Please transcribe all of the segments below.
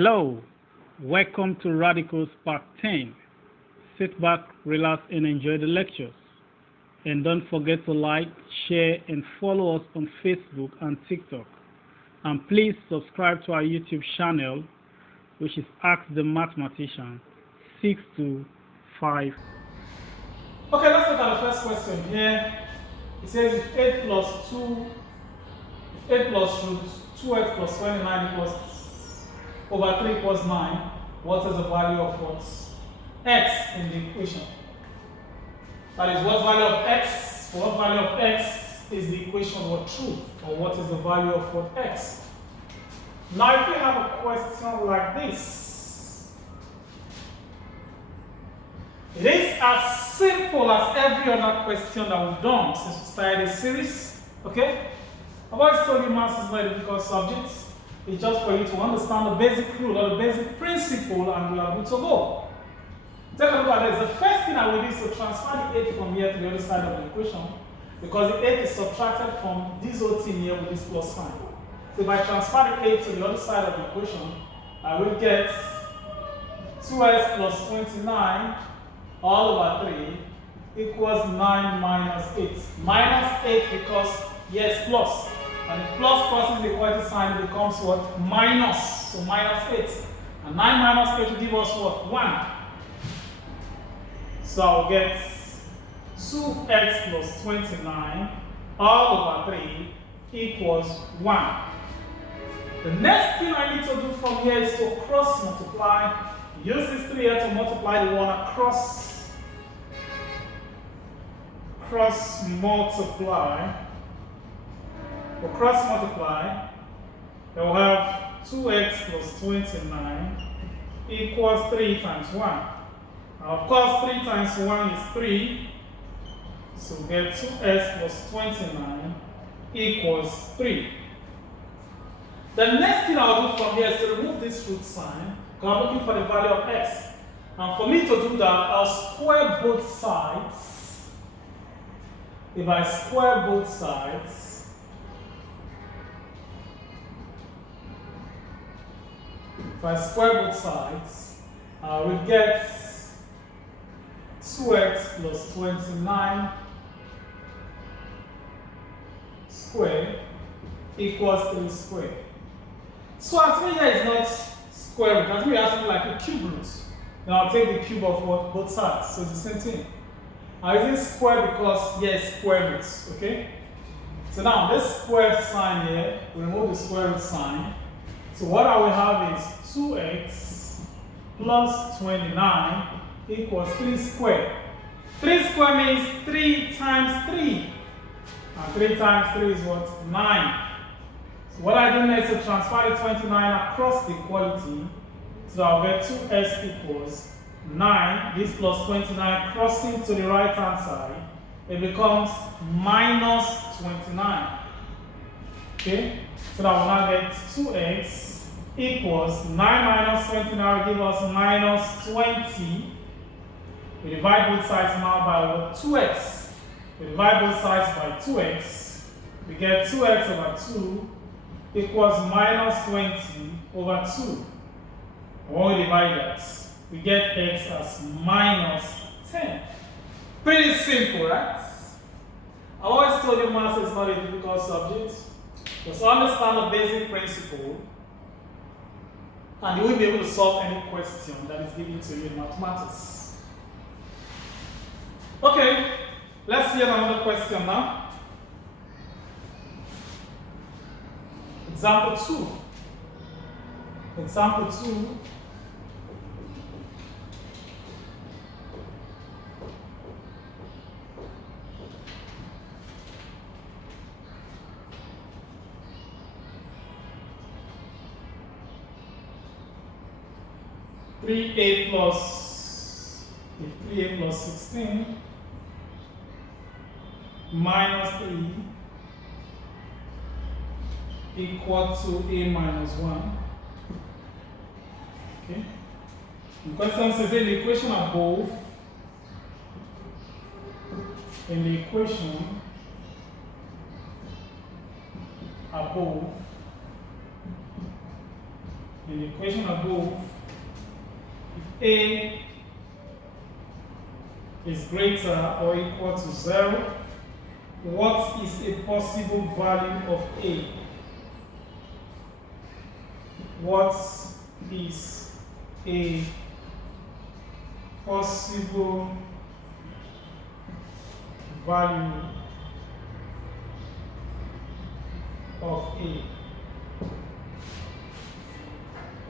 Hello, welcome to Radicals Part 10. Sit back, relax, and enjoy the lectures. And don't forget to like, share, and follow us on Facebook and TikTok. And please subscribe to our YouTube channel, which is Ask the Mathematician 625. Okay, let's look at the first question here. It says if 8 plus root 2x plus 29 equals over 3 equals 9, what is the value of what? X in the equation. That is, what value of x, what value of x is the equation what true, or what is the value of what x. Now if we have a question like this, it is as simple as every other question that we've done since we started this series. Okay? I've always told you maths is not a difficult subject. It's just for you to understand the basic rule or the basic principle and we are good to go. Take a look at this. The first thing I will do is to transfer the 8 from here to the other side of the equation, because the 8 is subtracted from this whole thing here with this plus sign. So if I transfer the 8 to the other side of the equation, I will get 2x plus 29 all over 3 equals 9 minus 8. Minus 8 because yes, plus. And if plus crosses the equality sign, it becomes what? Minus. So minus 8. And 9 minus 8 will give us what? 1. So I'll get 2x plus 29 all over 3 equals 1. The next thing I need to do from here is to cross multiply. Use this 3 here to multiply the 1 across. Cross multiply. For cross multiply, then we'll have 2x plus 29 equals 3 times 1. Now, of course, 3 times 1 is 3. So we get 2x plus 29 equals 3. The next thing I'll do from here is to remove this root sign, because I'm looking for the value of x. And for me to do that, I'll square both sides. If I square both sides, if I square both sides, I will get 2x plus 29 squared equals 3 squared. So as me here is not square root, as me has like a cube root. Then I'll take the cube of what? Both sides. So it's the same thing. I'm using square because yes, square roots. Okay? So now this square sign here, we remove the square root sign. So what I will have is 2x plus 29 equals 3 squared. 3 squared means 3 times 3. And 3 times 3 is what? 9. So what I do now is to transfer the 29 across the equality. So I'll get 2s equals 9. This plus 29 crossing to the right hand side. It becomes minus 29. Okay? So now we'll now get 2x equals 9 minus 29 will give us minus 20. We divide both sides now by what? 2x. We divide both sides by 2x. We get 2x over 2 equals minus 20 over 2. When we divide that, we get x as minus 10. Pretty simple, right? I always told you math is not a difficult subject. Just understand the basic principle, and you will be able to solve any question that is given to you in mathematics. Okay, let's see another question now. Example 2. Example 2. If 3a plus 16 minus 3 equal to a minus 1. Okay. The question says in the equation above, in the equation above, if A is greater or equal to 0, what is a possible value of A? What is a possible value of A?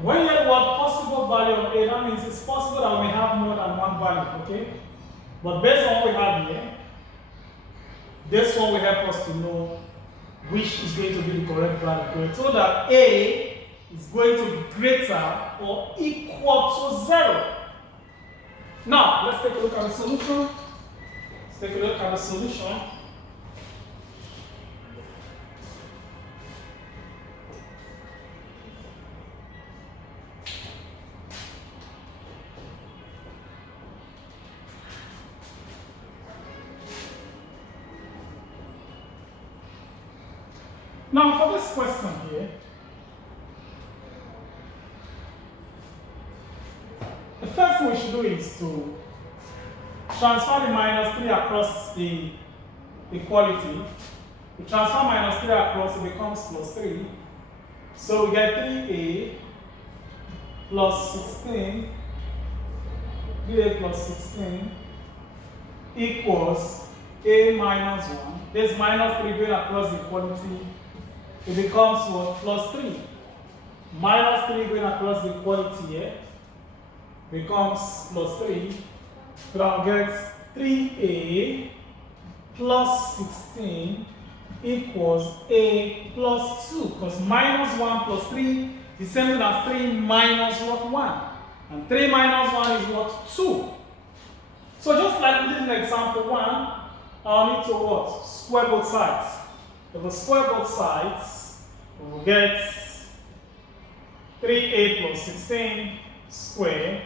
When you have what possible value of A, that means it's possible that we may have more than one value, okay? But based on what we have here, this one will help us to know which is going to be the correct value. We're told that A is going to be greater or equal to 0. Now, let's take a look at the solution. Let's take a look at the solution. Now, for this question here, the first thing we should do is to transfer the minus 3 across the equality. We transfer minus 3 across, it becomes plus 3. So we get 3a plus 16, 3a plus 16 equals a minus 1. This minus 3 going across the equality, it becomes what? Plus 3. Minus 3 going across the equality here becomes plus 3. So I'll get 3a plus 16 equals a plus 2. Because minus 1 plus 3 is the same thing as 3 minus what? 1. And 3 minus 1 is what? 2. So just like we did in example 1, I'll need to what? Square both sides. If we square both sides, we will get 3a plus 16 squared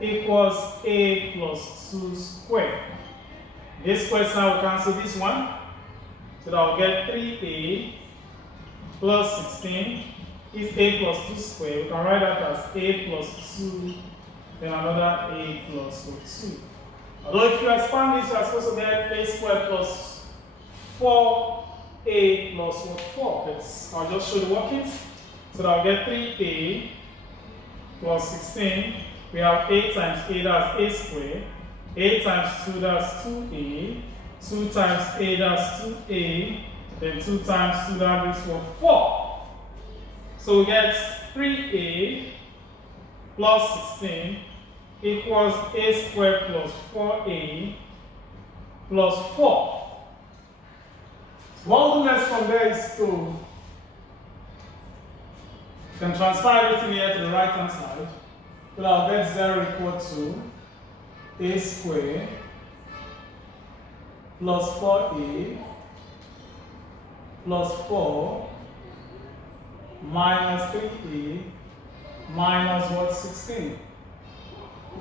equals a plus 2 squared. This square side will cancel this one. So that I'll get 3a plus 16 is a plus 2 squared. We can write that as a plus 2, then another a plus 2. Although if you expand this, you are supposed to get a squared plus 4a plus 4. I'll just show the workings. So that I'll get 3a plus 16. We have a times a, that's a squared. A times 2, that's 2a. 2 times a, that's 2a. Then 2 times 2, that is 4. So we get 3a plus 16 equals a squared plus 4a plus 4. What we'll do next from there is to you can transfer everything here to the right hand side. So I'll get 0 equal to a squared plus 4a plus 4 minus 3a minus what? 16.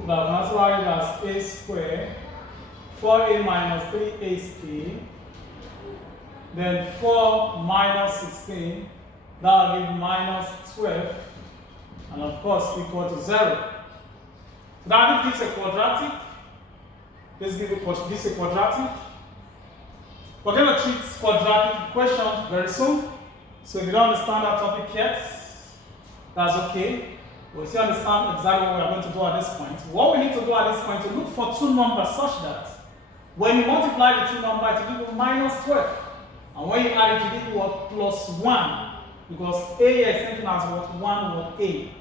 Now that's why that's a squared. 4a minus 3a is a. Then 4 minus 16, that will give minus 12. And of course equal to 0. So now this gives a quadratic. This a quadratic. We're going to treat quadratic equations very soon. So if you don't understand that topic yet, that's okay. We'll still understand exactly what we're going to do at this point. What we need to do at this point is to look for two numbers such that when you multiply the two numbers, it will give you minus 12. And when you add it, it will give you what? Plus 1. Because a is something as what? 1 what? A.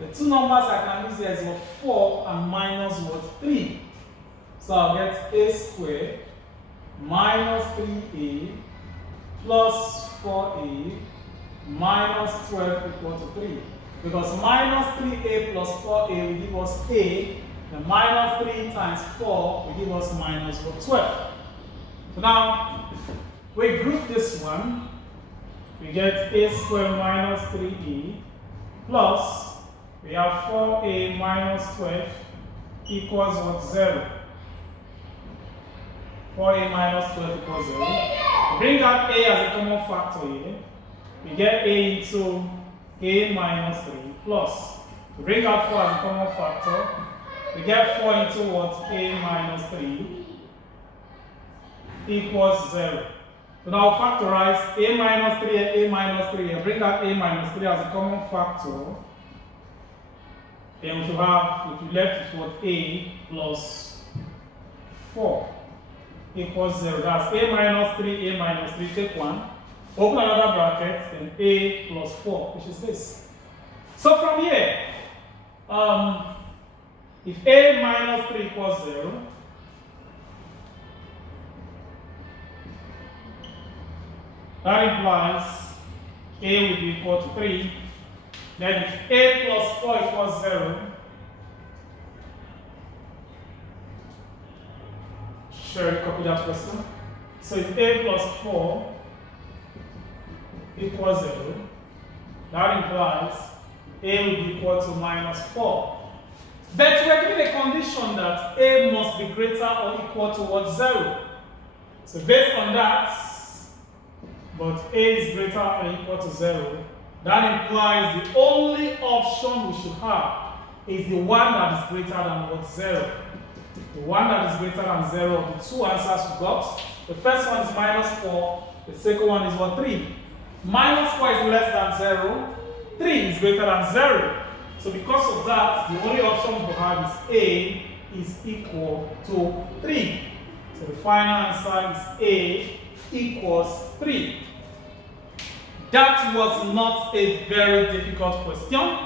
The two numbers I can use here is what? 4 and minus what? 3. So I'll get a squared minus 3a plus 4a minus 12 equal to 3. Because minus 3a plus 4a will give us a, the minus 3 times 4 will give us minus 12. So now, we group this one, we get a squared minus 3a plus, we have 4a minus 12 equals what? 0. 4a minus 12 equals 0. Bring out a as a common factor here. We get a into a minus 3 plus. We bring out 4 as a common factor. We get 4 into what? A minus 3 equals 0. So now factorize a minus 3 and a minus 3 and bring out a minus 3 as a common factor. Then we should have, we left with what? A plus 4 equals 0. That's a minus 3, take 1. Open another bracket, then a plus 4, which is this. So from here, if a minus 3 equals 0, that implies a will be equal to 3. Then if a plus 4 equals 0, sure, copy that question. So if a plus 4 equals 0, that implies a will be equal to minus 4. But we're given a condition that a must be greater or equal to what? 0. So based on that, but a is greater or equal to 0, that implies the only option we should have is the one that is greater than what? 0. The one that is greater than 0 of the two answers we got. The first one is minus 4, the second one is what? 3. Minus 4 is less than 0, 3 is greater than 0. So because of that, the only option we have is a is equal to 3. So the final answer is a equals 3. That was not a very difficult question.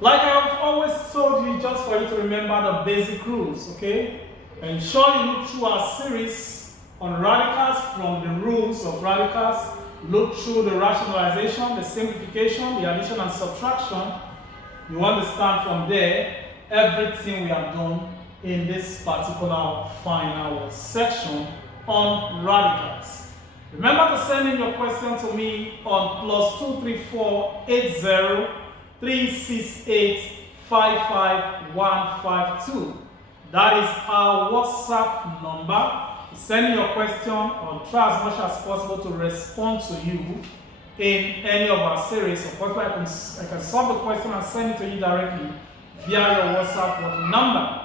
Like I've always told you, just for you to remember the basic rules, okay? Ensure you look through our series on radicals from the rules of radicals. Look through the rationalization, the simplification, the addition and subtraction. You understand from there everything we have done in this particular final section on radicals. Remember to send in your question to me on +234 80 368 55152. That is our WhatsApp number. Send me your question or try as much as possible to respond to you in any of our series. Of course, I can solve the question and send it to you directly via your WhatsApp number.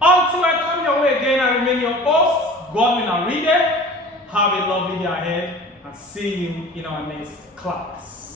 Until I come your way again, I remain your host, Godwin Aride. Have a lovely day ahead and see you in our next class.